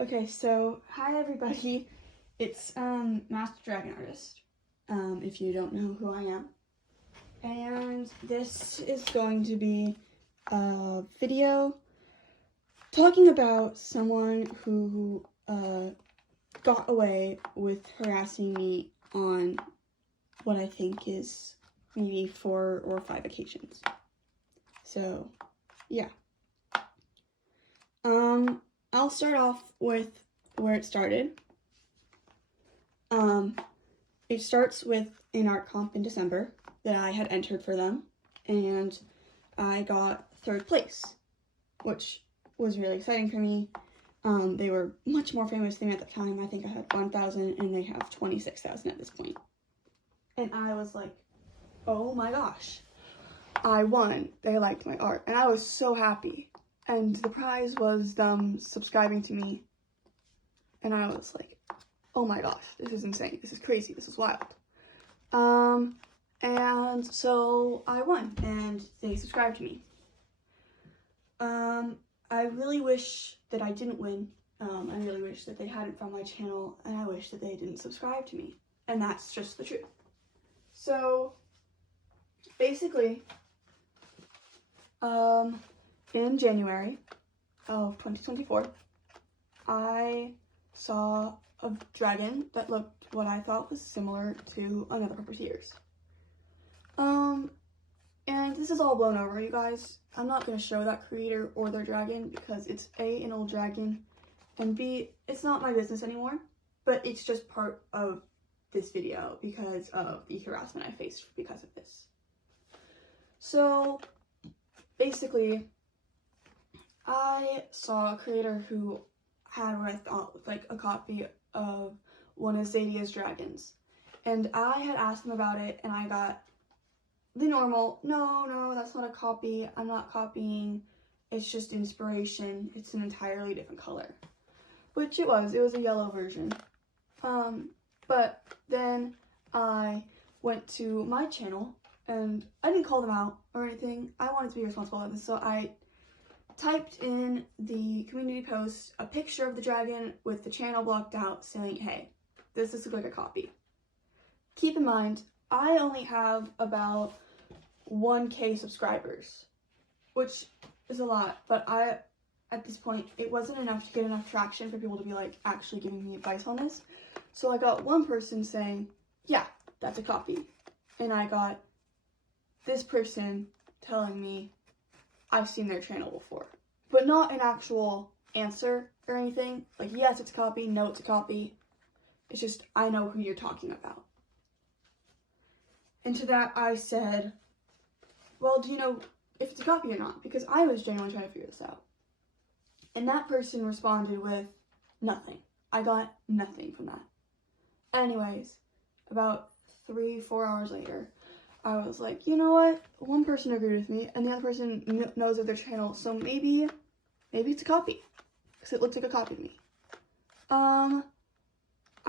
Okay, so hi everybody. It's Master Dragon Artist. If you don't know who I am. And this is going to be a video talking about someone who got away with harassing me on what I think is maybe 4 or 5 occasions. So, yeah. I'll start off with where it started. It starts with an art comp in December that I had entered for them, and I got 3rd place, which was really exciting for me. They were much more famous than me at the time. I think I had 1,000 and they have 26,000 at this point. And I was like, oh my gosh, I won. They liked my art, and I was so happy. And the prize was them subscribing to me, and I was like, oh my gosh, this is insane. This is crazy. This is wild. And so I won, and they subscribed to me. I really wish that I didn't win. I really wish that they hadn't found my channel, and I wish that they didn't subscribe to me. And that's just the truth. So, basically, in January of 2024, I saw a dragon that looked what I thought was similar to another puppeteer's. And this is all blown over, you guys. I'm not going to show that creator or their dragon because it's A, an old dragon, and B, it's not my business anymore, but it's just part of this video because of the harassment I faced because of this. So, basically, I saw a creator who had what I thought was like a copy of one of Zadia's dragons, and I had asked him about it, and I got the normal, no, that's not a copy, I'm not copying, it's just inspiration, it's an entirely different color, which it was a yellow version. But then I went to my channel, and I didn't call them out or anything. I wanted to be responsible of this, so I typed in the community post a picture of the dragon with the channel blocked out saying, hey, this looks like a copy. Keep in mind, I only have about 1K subscribers, which is a lot, but at this point, it wasn't enough to get enough traction for people to be like actually giving me advice on this. So I got one person saying, yeah, that's a copy. And I got this person telling me I've seen their channel before, but not an actual answer or anything. Like, yes, it's a copy, no, it's a copy. It's just, I know who you're talking about. And to that I said, well, do you know if it's a copy or not? Because I was genuinely trying to figure this out. And that person responded with nothing. I got nothing from that. Anyways, about 3-4 hours later, I was like, you know what? One person agreed with me, and the other person knows of their channel, so maybe it's a copy, because it looks like a copy to me. I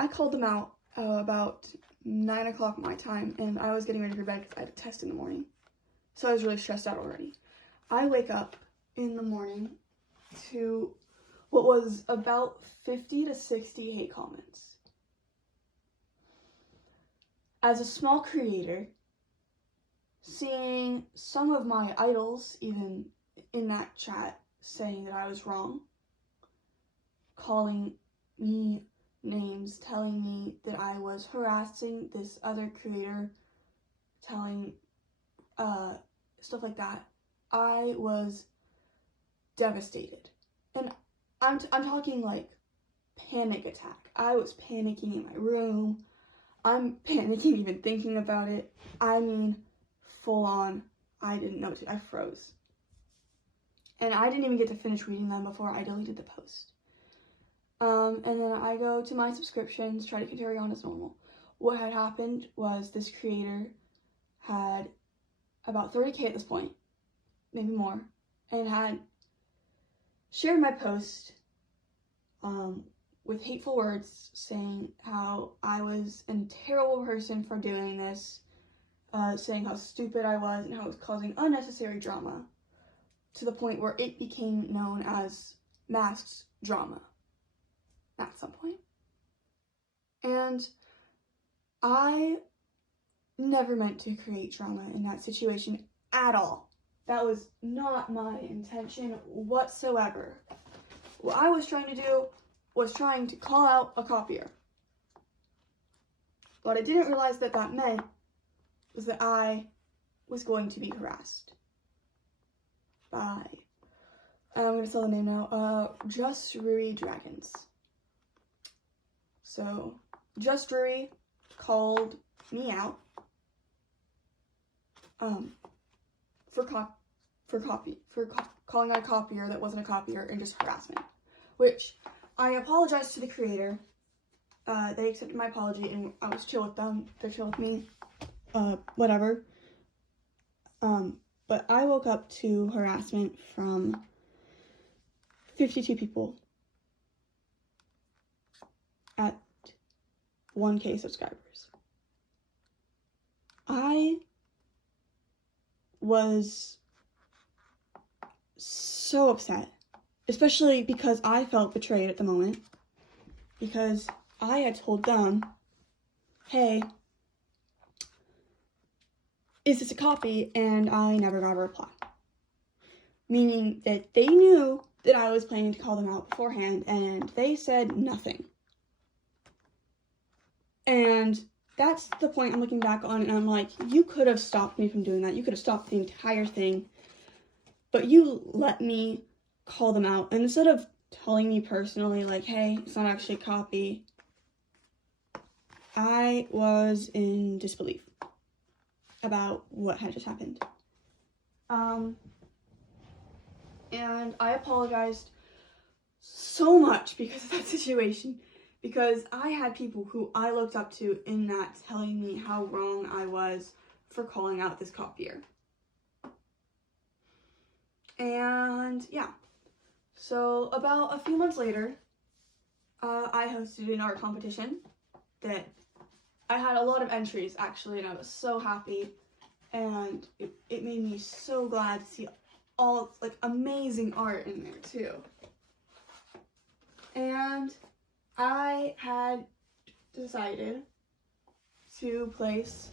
called them out about 9 o'clock my time, and I was getting ready for bed because I had a test in the morning. So I was really stressed out already. I wake up in the morning to what was about 50 to 60 hate comments. As a small creator, seeing some of my idols even in that chat saying that I was wrong, calling me names, telling me that I was harassing this other creator, telling stuff like that, I was devastated. And I'm talking like panic attack. I was panicking in my room. I'm panicking even thinking about it. I mean, full on, I didn't know what to, I froze. And I didn't even get to finish reading them before I deleted the post. And then I go to my subscriptions, try to carry on as normal. What had happened was this creator had about 30K at this point, maybe more, and had shared my post with hateful words saying how I was a terrible person for doing this, saying how stupid I was and how it was causing unnecessary drama, to the point where it became known as Mask's drama. some point. And I never meant to create drama in that situation at all. That was not my intention whatsoever. What I was trying to do was trying to call out a copier. What I didn't realize that meant was that I was going to be harassed by, I'm going to tell the name now, Just Ruri Dragons. So, Just Ruri called me out for calling out a copier that wasn't a copier and just harassment, which I apologized to the creator. They accepted my apology and I was chill with them. They're chill with me. Whatever. But I woke up to harassment from 52 people at 1K subscribers. I was so upset, especially because I felt betrayed at the moment, because I had told them, hey, is this a copy? And I never got a reply. Meaning that they knew that I was planning to call them out beforehand, and they said nothing. And that's the point I'm looking back on, and I'm like, you could have stopped me from doing that. You could have stopped the entire thing. But you let me call them out. And instead of telling me personally, like, hey, it's not actually a copy, I was in disbelief about what had just happened. And I apologized so much because of that situation, because I had people who I looked up to in that telling me how wrong I was for calling out this copier. And yeah, so about a few months later, I hosted an art competition that I had a lot of entries actually, and I was so happy, and it made me so glad to see all like amazing art in there too. And I had decided to place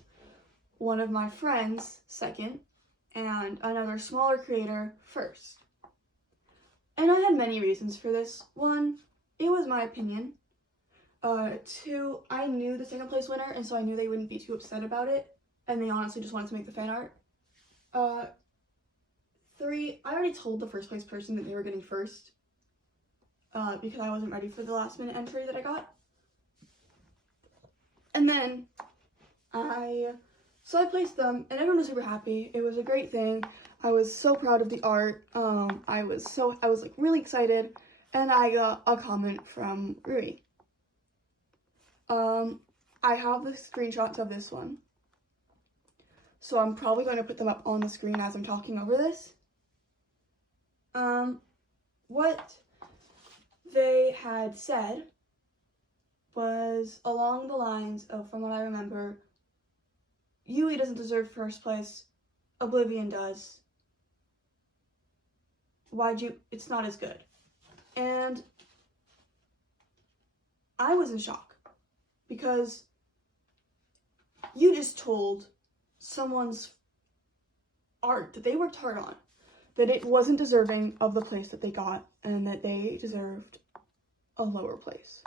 one of my friends second and another smaller creator first. And I had many reasons for this. One, it was my opinion. Two, I knew the second place winner, and so I knew they wouldn't be too upset about it, and they honestly just wanted to make the fan art. Three, I already told the first place person that they were getting first, because I wasn't ready for the last minute entry that I got. And then so I placed them, and everyone was super happy. It was a great thing. I was so proud of the art. I was like really excited, and I got a comment from Rui. I have the screenshots of this one, so I'm probably going to put them up on the screen as I'm talking over this. What they had said was along the lines of, from what I remember, Yui doesn't deserve first place, Oblivion does. It's not as good. And I was in shock, because you just told someone's art that they worked hard on, that it wasn't deserving of the place that they got, and that they deserved a lower place.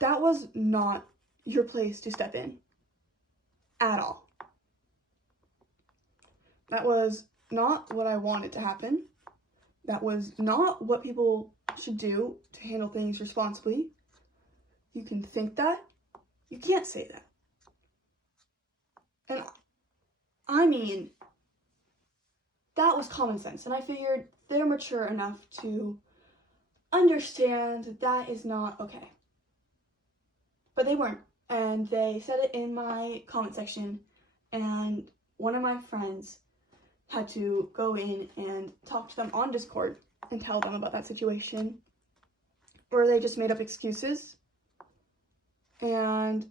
That was not your place to step in at all. That was not what I wanted to happen. That was not what people should do to handle things responsibly. You can think that. You can't say that. And I mean, that was common sense, and I figured they're mature enough to understand that that is not okay. But they weren't, and they said it in my comment section, and one of my friends had to go in and talk to them on Discord and tell them about that situation, where they just made up excuses, and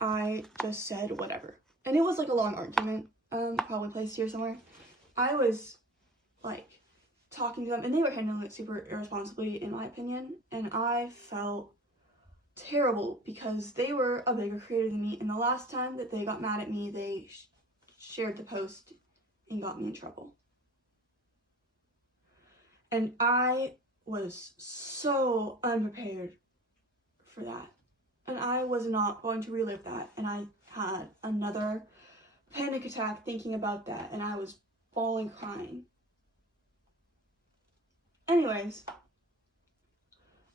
I just said whatever. And it was like a long argument, probably placed here somewhere. I was like talking to them, and they were handling it super irresponsibly, in my opinion, and I felt terrible because they were a bigger creator than me, and the last time that they got mad at me, they shared the post and got me in trouble. And I was so unprepared for that, and I was not going to relive that, and I had another panic attack thinking about that, and I was bawling, crying. Anyways,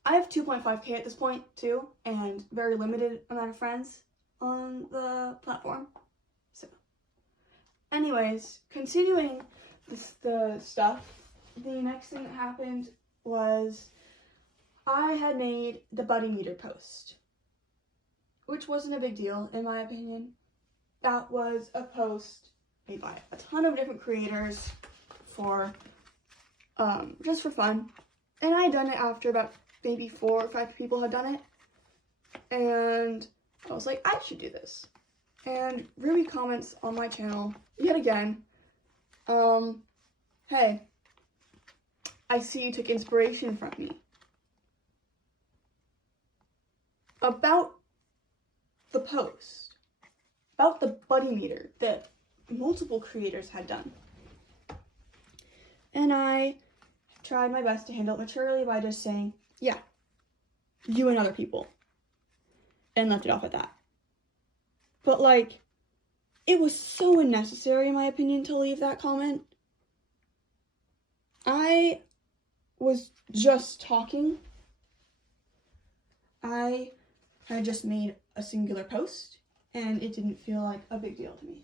I have 2.5k at this point too, and very limited amount of friends on the platform. So, anyways, continuing the stuff, the next thing that happened was I had made the buddy meter post, which wasn't a big deal in my opinion. That was a post made by a ton of different creators for just for fun, and I had done it after about maybe 4 or 5 people had done it, and I was like, I should do this. And Ruby comments on my channel yet again, hey, I see you took inspiration from me. About the post, about the buddy meter that multiple creators had done. And I tried my best to handle it maturely by just saying, yeah, you and other people, and left it off at that. But like, it was so unnecessary in my opinion to leave that comment. I was just talking. I had just made a singular post, and it didn't feel like a big deal to me.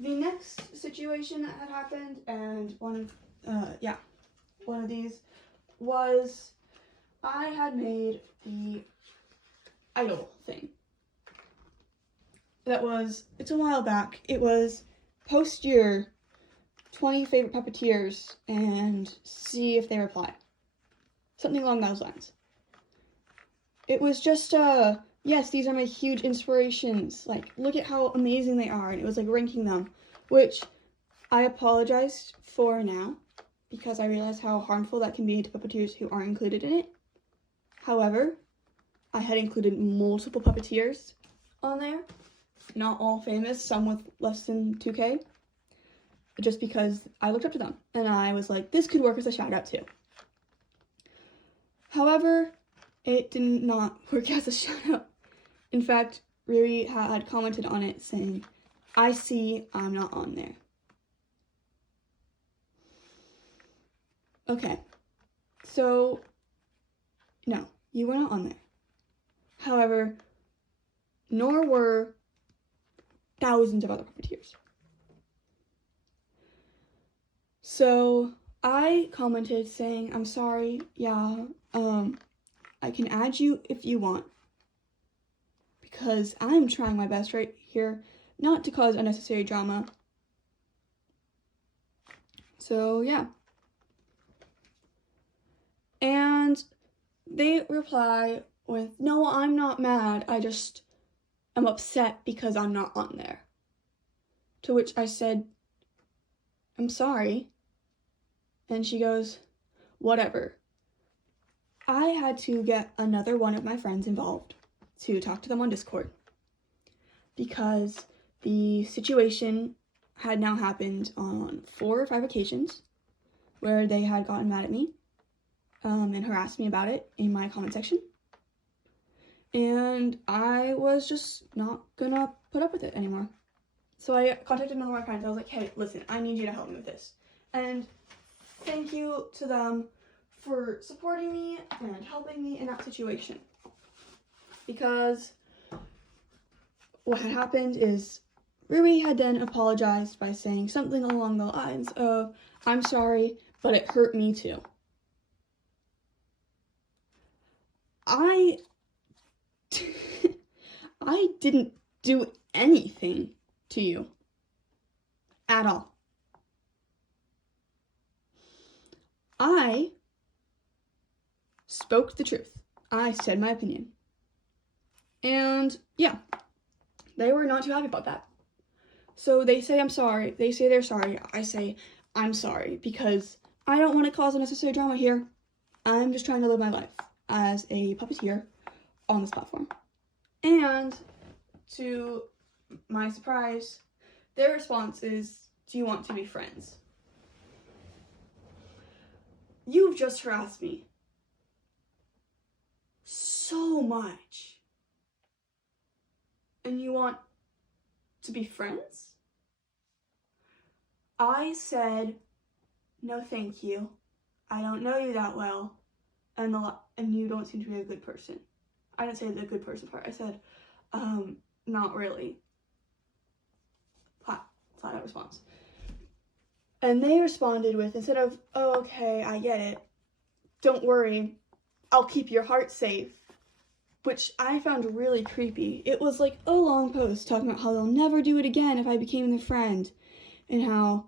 The next situation that had happened, and one of these was I had made the idol thing. It's a while back. It was post your 20 favorite puppeteers and see if they reply. Something along those lines. It was just, yes, these are my huge inspirations. Like, look at how amazing they are. And it was like ranking them, which I apologized for now because I realized how harmful that can be to puppeteers who aren't included in it. However, I had included multiple puppeteers on there. Not all famous, some with less than 2K. Just because I looked up to them. And I was like, this could work as a shout out too. However, it did not work as a shout out. In fact, Riri had commented on it saying, I see I'm not on there. Okay, so no, you were not on there. However, nor were thousands of other puppeteers. So I commented saying, I'm sorry, yeah, I can add you if you want, because I'm trying my best right here not to cause unnecessary drama. So yeah. And they reply with, no, I'm not mad, I just am upset because I'm not on there. To which I said, I'm sorry. And she goes, whatever. I had to get another one of my friends involved to talk to them on Discord because the situation had now happened on 4 or 5 occasions where they had gotten mad at me and harassed me about it in my comment section. And I was just not gonna put up with it anymore. So I contacted another of my friends. I was like, hey, listen, I need you to help me with this. And thank you to them for supporting me and helping me in that situation. Because what had happened is Rui had then apologized by saying something along the lines of, I'm sorry, but it hurt me too. I didn't do anything to you at all. I spoke the truth. I said my opinion. And yeah, they were not too happy about that. So they say I'm sorry. They say they're sorry. I say I'm sorry because I don't want to cause unnecessary drama here. I'm just trying to live my life as a puppeteer on this platform. And to my surprise, their response is, do you want to be friends? You've just harassed me so much. And you want to be friends? I said, no thank you. I don't know you that well. And you don't seem to be a good person. I didn't say the good person part. I said, not really. Flat out response. And they responded with, instead of, oh, okay, I get it. Don't worry. I'll keep your heart safe. Which I found really creepy. It was like a long post talking about how they'll never do it again if I became their friend. And how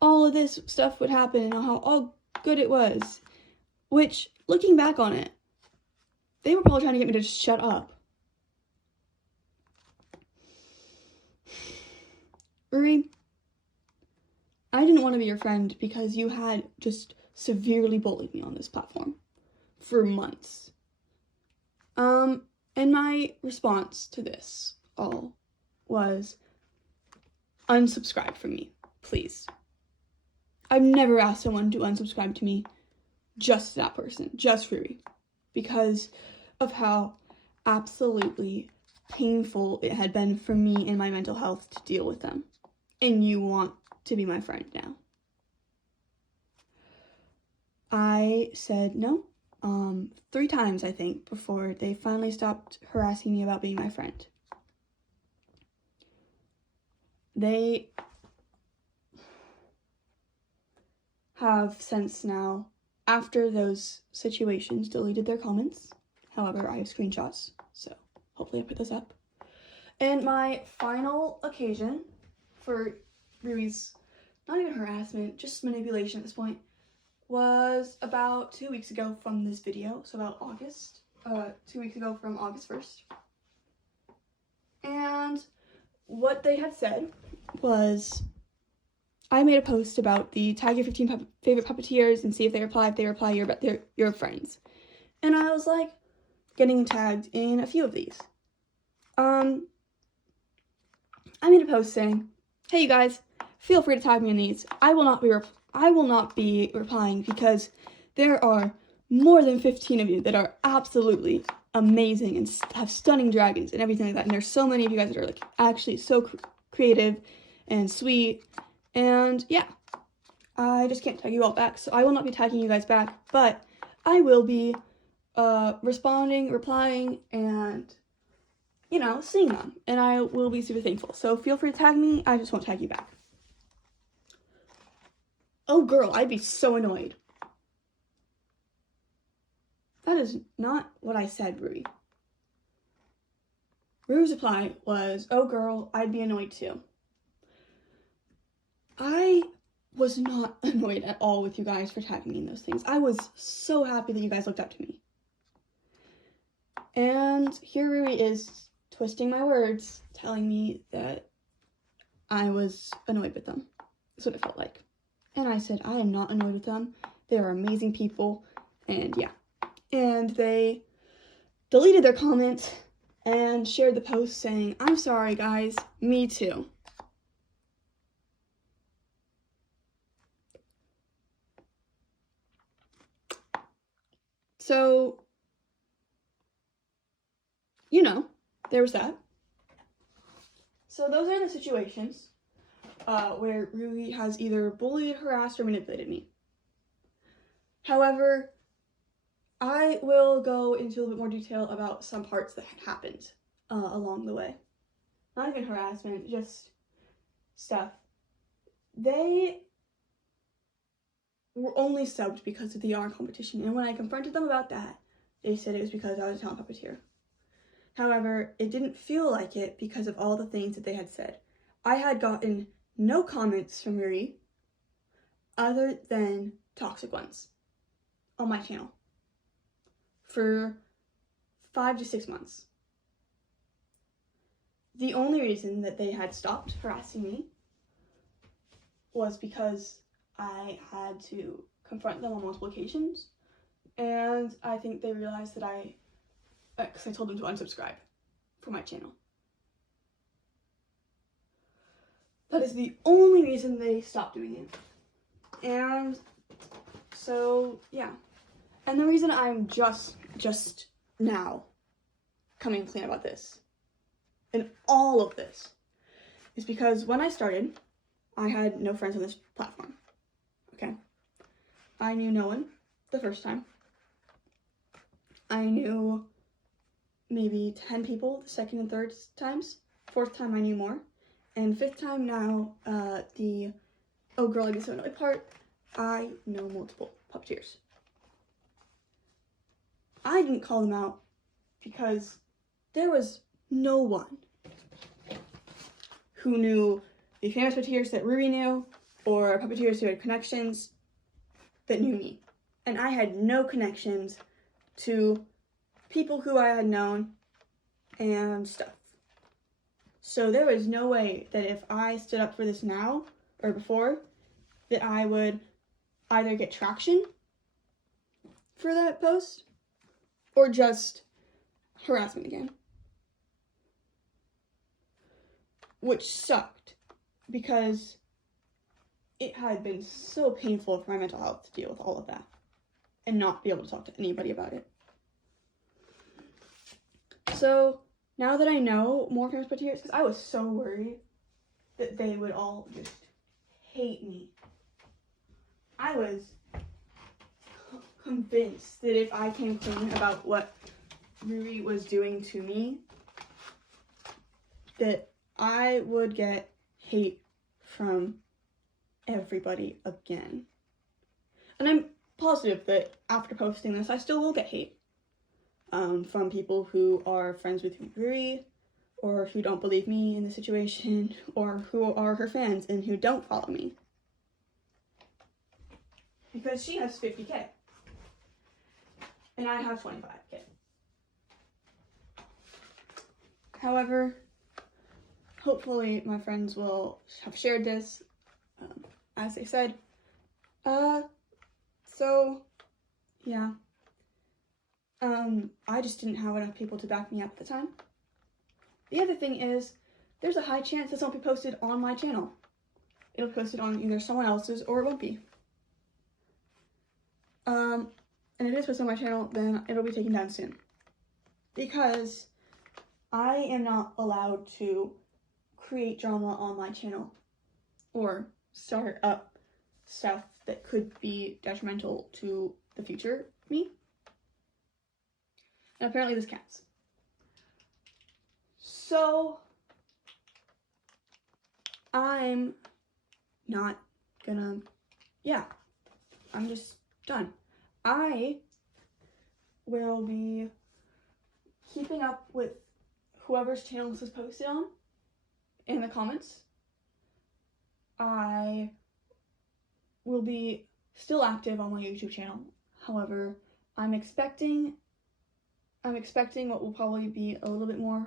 all of this stuff would happen and how all good it was. Which, looking back on it, they were probably trying to get me to just shut up. Ruri, I didn't want to be your friend because you had just severely bullied me on this platform for months. And my response to this all was, unsubscribe from me, please. I've never asked someone to unsubscribe to me, just that person, just Ruri, because of how absolutely painful it had been for me and my mental health to deal with them. And you want to be my friend now. I said no, 3 times, I think, before they finally stopped harassing me about being my friend. They have since now, after those situations, deleted their comments. However, I have screenshots, so hopefully I put those up. And my final occasion for Ruri's, not even harassment, just manipulation at this point, was about 2 weeks ago from this video, so about August, 2 weeks ago from August 1st. And what they had said was, I made a post about the tag your 15 favorite puppeteers and see if they reply. If they reply, you're friends. And I was like, getting tagged in a few of these. I made a post saying, hey you guys, feel free to tag me in these. I will not be replying because there are more than 15 of you that are absolutely amazing and have stunning dragons and everything like that. And there's so many of you guys that are like actually so creative and sweet. And yeah, I just can't tag you all back, so I will not be tagging you guys back, but I will be responding, replying, and, you know, seeing them. And I will be super thankful. So feel free to tag me. I just won't tag you back. Oh girl, I'd be so annoyed. That is not what I said, Ruri. Ruri's reply was, oh girl, I'd be annoyed too. I was not annoyed at all with you guys for tagging me in those things. I was so happy that you guys looked up to me. And here Ruri is twisting my words, telling me that I was annoyed with them. That's what it felt like. And I said, I am not annoyed with them. They are amazing people. And yeah. And they deleted their comment and shared the post saying, I'm sorry guys, me too. So, you know, there was that. So those are the situations where Ruri has either bullied, harassed, or manipulated me. However, I will go into a little bit more detail about some parts that had happened along the way. Not even harassment, just stuff. They were only subbed because of the yarn competition, and when I confronted them about that, they said it was because I was a talent puppeteer. However, it didn't feel like it because of all the things that they had said. I had gotten no comments from Ruri other than toxic ones on my channel for 5 to 6 months. the only reason that they had stopped harassing me was because I had to confront them on multiple occasions, and I think they realized that because I told them to unsubscribe from my channel. That is the only reason they stopped doing it. And so, yeah. And the reason I'm just now coming clean about this, and all of this, is because when I started, I had no friends on this platform, okay? I knew no one the first time. I knew maybe 10 people the second and third times. Fourth time I knew more. And fifth time now, the oh girl I get so annoyed part, I know multiple puppeteers. I didn't call them out because there was no one who knew the famous puppeteers that Ruri knew, or puppeteers who had connections that knew me. And I had no connections to people who I had known and stuff. So there was no way that if I stood up for this now, or before, that I would either get traction for that post, or just harassment again. Which sucked, because it had been so painful for my mental health to deal with all of that, and not be able to talk to anybody about it. So, now that I know more famous puppeteers, because I was so worried that they would all just hate me. I was convinced that if I came clean about what Ruri was doing to me, that I would get hate from everybody again. And I'm positive that after posting this, I still will get hate. From people who are friends with Ruri, or who don't believe me in the situation, or who are her fans and who don't follow me. Because she has 50K. And I have 25K. However, hopefully my friends will have shared this, as they said. So, yeah. I just didn't have enough people to back me up at the time. The other thing is, there's a high chance this won't be posted on my channel. It'll be posted on either someone else's, or it won't be. And if it is posted on my channel, then it'll be taken down soon. Because I am not allowed to create drama on my channel, or start up stuff that could be detrimental to the future me. And apparently this counts. So, I'm not gonna, yeah, I'm just done. I will be keeping up with whoever's channel this is posted on in the comments. I will be still active on my YouTube channel. However, I'm expecting what will probably be a little bit more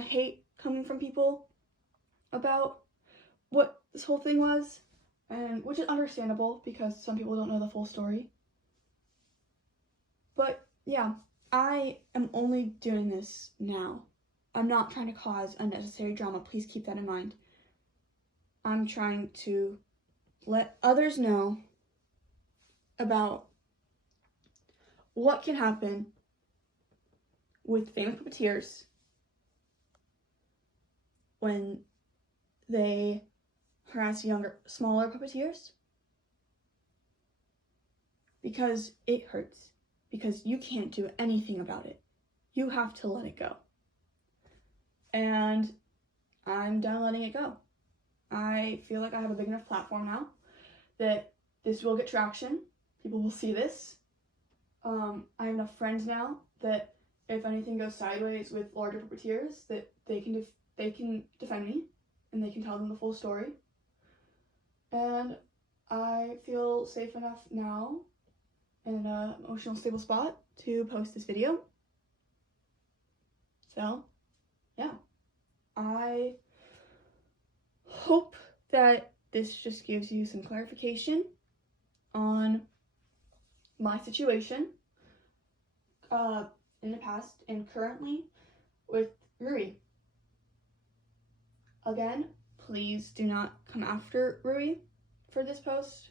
hate coming from people about what this whole thing was, and which is understandable because some people don't know the full story. But yeah, I am only doing this now. I'm not trying to cause unnecessary drama. Please keep that in mind. I'm trying to let others know about what can happen with famous puppeteers when they harass smaller puppeteers. Because it hurts. Because you can't do anything about it. You have to let it go. And I'm done letting it go. I feel like I have a big enough platform now that this will get traction. People will see this. I have enough friends now that if anything goes sideways with larger puppeteers, that they can defend me, and they can tell them the full story. And I feel safe enough now in an emotional stable spot to post this video. So, yeah. I hope that this just gives you some clarification on my situation in the past and currently with Rui. Again, please do not come after Rui for this post.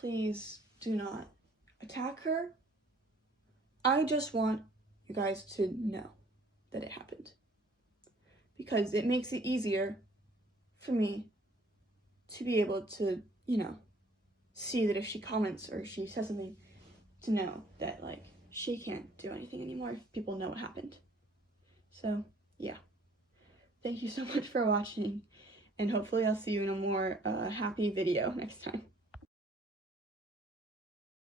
Please do not attack her. I just want you guys to know that it happened, because it makes it easier for me to be able to, see that if she comments or she says something, to know that, like, she can't do anything anymore if people know what happened. So, yeah. Thank you so much for watching, and hopefully I'll see you in a more happy video next time.